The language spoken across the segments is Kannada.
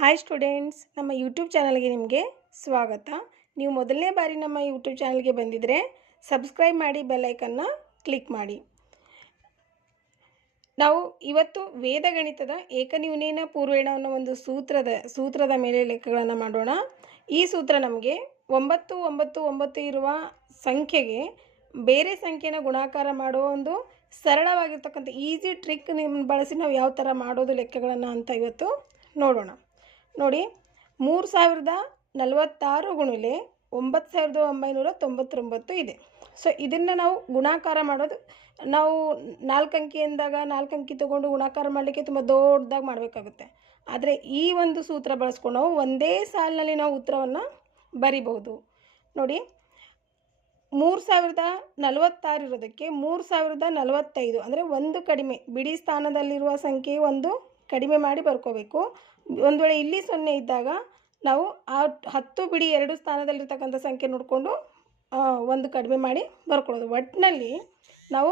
ಹಾಯ್ ಸ್ಟೂಡೆಂಟ್ಸ್, ನಮ್ಮ ಯೂಟ್ಯೂಬ್ ಚಾನಲ್ಗೆ ನಿಮಗೆ ಸ್ವಾಗತ. ನೀವು ಮೊದಲನೇ ಬಾರಿ ನಮ್ಮ ಯೂಟ್ಯೂಬ್ ಚಾನಲ್ಗೆ ಬಂದಿದ್ದರೆ ಸಬ್ಸ್ಕ್ರೈಬ್ ಮಾಡಿ, ಬೆಲ್ ಐಕನ್ನ ಕ್ಲಿಕ್ ಮಾಡಿ. ನಾವು ಇವತ್ತು ವೇದಗಣಿತದ ಏಕನ್ಯೂನೇನ ಪೂರ್ವೇಣ ಅನ್ನೋ ಒಂದು ಸೂತ್ರದ ಮೇಲೆ ಲೆಕ್ಕಗಳನ್ನು ಮಾಡೋಣ. ಈ ಸೂತ್ರ ನಮಗೆ 9 9 9 ಇರುವ ಸಂಖ್ಯೆಗೆ ಬೇರೆ ಸಂಖ್ಯೆನ ಗುಣಾಕಾರ ಮಾಡುವ ಒಂದು ಸರಳವಾಗಿರ್ತಕ್ಕಂಥ ಈಸಿ ಟ್ರಿಕ್ ಬಳಸಿ ನಾವು ಯಾವ ಥರ ಮಾಡೋದು ಲೆಕ್ಕಗಳನ್ನು ಅಂತ ಇವತ್ತು ನೋಡೋಣ. ನೋಡಿ, 3046 ಗುಣಿಲೆ 9999 ಇದೆ. ಸೊ ಇದನ್ನು ನಾವು ಗುಣಾಕಾರ ಮಾಡೋದು, ನಾವು 4 ಅಂಕಿಯಿಂದಾಗ 4 ಅಂಕಿ ತೊಗೊಂಡು ಗುಣಾಕಾರ ಮಾಡಲಿಕ್ಕೆ ತುಂಬ ದೊಡ್ಡದಾಗಿ ಮಾಡಬೇಕಾಗುತ್ತೆ. ಆದರೆ ಈ ಒಂದು ಸೂತ್ರ ಬಳಸ್ಕೊಂಡು ನಾವು ಒಂದೇ ಸಾಲಿನಲ್ಲಿ ನಾವು ಉತ್ತರವನ್ನು ಬರಿಬಹುದು. ನೋಡಿ, 3046 ಇರೋದಕ್ಕೆ 3045 ಅಂದರೆ ಒಂದು ಕಡಿಮೆ, ಬಿಡಿ ಸ್ಥಾನದಲ್ಲಿರುವ ಸಂಖ್ಯೆ ಒಂದು ಕಡಿಮೆ ಮಾಡಿ ಬರ್ಕೋಬೇಕು. ಒಂದು ವೇಳೆ ಇಲ್ಲಿ 0 ಇದ್ದಾಗ ನಾವು ಆ 10 ಬಿಡಿ 2 ಸ್ಥಾನದಲ್ಲಿರ್ತಕ್ಕಂಥ ಸಂಖ್ಯೆ ನೋಡಿಕೊಂಡು ಒಂದು ಕಡಿಮೆ ಮಾಡಿ ಬರ್ಕೊಳ್ಳೋದು. ಒಟ್ಟಿನಲ್ಲಿ ನಾವು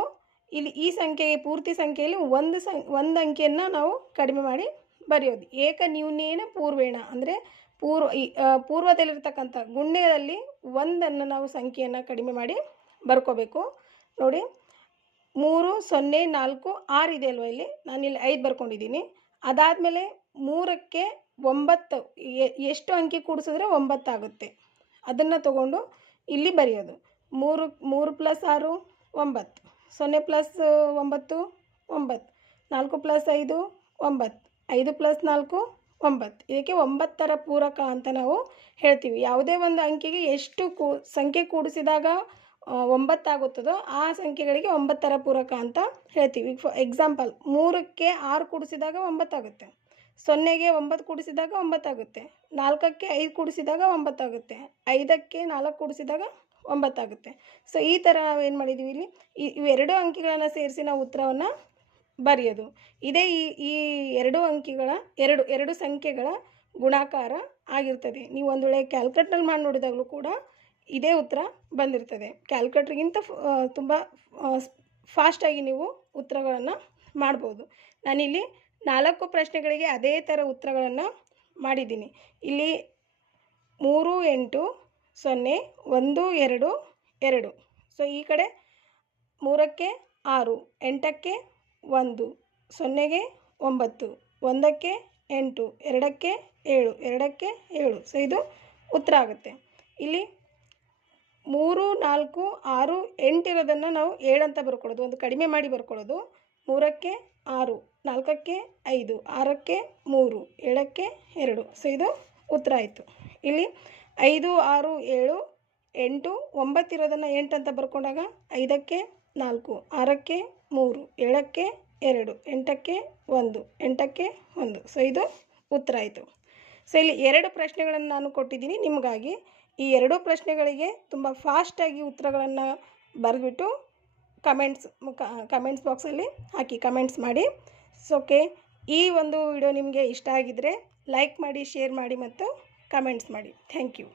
ಇಲ್ಲಿ ಈ ಸಂಖ್ಯೆಗೆ ಪೂರ್ತಿ ಸಂಖ್ಯೆಯಲ್ಲಿ ಒಂದು ಅಂಕಿಯನ್ನು ನಾವು ಕಡಿಮೆ ಮಾಡಿ ಬರೆಯೋದು. ಏಕನ್ಯೂನೇನ ಪೂರ್ವೇಣ ಅಂದರೆ ಪೂರ್ವದಲ್ಲಿರ್ತಕ್ಕಂಥ ಗುಣ್ಯದಲ್ಲಿ ಒಂದನ್ನು ನಾವು ಸಂಖ್ಯೆಯನ್ನು ಕಡಿಮೆ ಮಾಡಿ ಬರ್ಕೋಬೇಕು. ನೋಡಿ, 3 0 4 6 ಇದೆ ಅಲ್ವ, ಇಲ್ಲಿ ನಾನಿಲ್ಲಿ 5 ಬರ್ಕೊಂಡಿದ್ದೀನಿ. ಅದಾದಮೇಲೆ 3ಕ್ಕೆ 9 ಎಷ್ಟು ಅಂಕಿ ಕೂಡಿಸಿದ್ರೆ 9 ಆಗುತ್ತೆ, ಅದನ್ನು ತಗೊಂಡು ಇಲ್ಲಿ ಬರೆಯೋದು. 3 + 6 9, 0 + 9 9, 4 + 5 9, 5 + 4 9. ಇದಕ್ಕೆ 9ರ ಪೂರಕ ಅಂತ ನಾವು ಹೇಳ್ತೀವಿ. ಯಾವುದೇ ಒಂದು ಅಂಕಿಗೆ ಎಷ್ಟು ಸಂಖ್ಯೆ ಕೂಡಿಸಿದಾಗ 9 ಆಗುತ್ತದೋ ಆ ಸಂಖ್ಯೆಗಳಿಗೆ 9ರ ಪೂರಕ ಅಂತ ಹೇಳ್ತೀವಿ. ಫಾರ್ ಎಕ್ಸಾಂಪಲ್, 3ಕ್ಕೆ 6 ಕೂಡಿಸಿದಾಗ 9 ಆಗುತ್ತೆ, 0ಗೆ 9 ಕೂಡಿಸಿದಾಗ 9 ಆಗುತ್ತೆ, 4ಕ್ಕೆ 5 ಕೂಡಿಸಿದಾಗ 9 ಆಗುತ್ತೆ, 5ಕ್ಕೆ 4 ಕೂಡಿಸಿದಾಗ 9 ಆಗುತ್ತೆ. ಸೊ ಈ ಥರ ನಾವು ಏನು ಮಾಡಿದ್ದೀವಿ, ಇಲ್ಲಿ ಇವೆರಡು ಅಂಕಿಗಳನ್ನು ಸೇರಿಸಿ ನಾವು ಉತ್ತರವನ್ನು ಬರೆಯೋದು. ಇದೇ ಈ ಎರಡು ಅಂಕಿಗಳ ಎರಡು ಸಂಖ್ಯೆಗಳ ಗುಣಾಕಾರ ಆಗಿರ್ತದೆ. ನೀವು ಒಂದು ವೇಳೆ ಕ್ಯಾಲ್ಕುಲೇಟ್ನಲ್ಲಿ ಮಾಡಿ ನೋಡಿದಾಗಲೂ ಕೂಡ ಇದೇ ಉತ್ತರ ಬಂದಿರ್ತದೆ. ಕ್ಯಾಲ್ಕುಲೇಟ್ರಿಗಿಂತ ತುಂಬ ಫಾಸ್ಟಾಗಿ ನೀವು ಉತ್ತರಗಳನ್ನು ಮಾಡ್ಬೋದು. ನಾನಿಲ್ಲಿ 4 ಪ್ರಶ್ನೆಗಳಿಗೆ ಅದೇ ಥರ ಉತ್ತರಗಳನ್ನು ಮಾಡಿದ್ದೀನಿ. ಇಲ್ಲಿ 3 8 0 1 2 2. ಸೊ ಈ ಕಡೆ 3ಕ್ಕೆ 6, 8ಕ್ಕೆ 1, 0ಗೆ 9, 1ಕ್ಕೆ 8, 2ಕ್ಕೆ 7, 2ಕ್ಕೆ 7. ಸೊ ಇದು ಉತ್ತರ ಆಗುತ್ತೆ. ಇಲ್ಲಿ 3 4 6 8 ಇರೋದನ್ನು ನಾವು 7 ಅಂತ ಬರ್ಕೊಳ್ಳೋದು, ಒಂದು ಕಡಿಮೆ ಮಾಡಿ ಬರ್ಕೊಳ್ಳೋದು. 3ಕ್ಕೆ 6, 4ಕ್ಕೆ 5, 6ಕ್ಕೆ 3, 7ಕ್ಕೆ 2. ಸೊ ಇದು ಉತ್ತರ ಆಯಿತು. ಇಲ್ಲಿ 5 6 7 8 9 ಇರೋದನ್ನು 8 ಅಂತ ಬರ್ಕೊಂಡಾಗ 5ಕ್ಕೆ 4, 6ಕ್ಕೆ 3, 7ಕ್ಕೆ 2, 8ಕ್ಕೆ 1, 8ಕ್ಕೆ 1. ಸೊ ಇದು ಉತ್ತರ ಆಯಿತು. ಸೊ ಇಲ್ಲಿ 2 ಪ್ರಶ್ನೆಗಳನ್ನು ನಾನು ಕೊಟ್ಟಿದ್ದೀನಿ ನಿಮಗಾಗಿ. ಈ 2 ಪ್ರಶ್ನೆಗಳಿಗೆ ತುಂಬ ಫಾಸ್ಟಾಗಿ ಉತ್ತರಗಳನ್ನು ಬರೆದ್ಬಿಟ್ಟು ಕಮೆಂಟ್ಸ್ ಬಾಕ್ಸಲ್ಲಿ ಹಾಕಿ, ಕಮೆಂಟ್ಸ್ ಮಾಡಿ. ಸೊ ಓಕೆ, ಈ ಒಂದು ವಿಡಿಯೋ ನಿಮಗೆ ಇಷ್ಟ ಆಗಿದ್ದರೆ ಲೈಕ್ ಮಾಡಿ, ಶೇರ್ ಮಾಡಿ ಮತ್ತು ಕಮೆಂಟ್ಸ್ ಮಾಡಿ. Thank you.